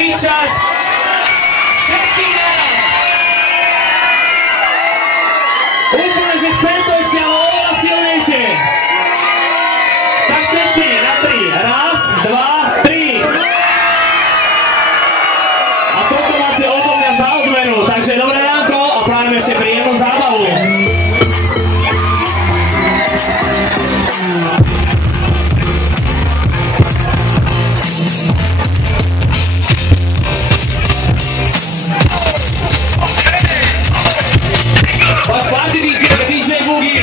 kričať všetky naraz. Úplne, že chcem to ešte, ale oveľa silnejšie. Tak všetci na 3. Raz, 2, 3. A toto máte odo mňa za odmenu. Takže dobré ránko a prajem ešte príjemnú zábavu. DJ Boogie.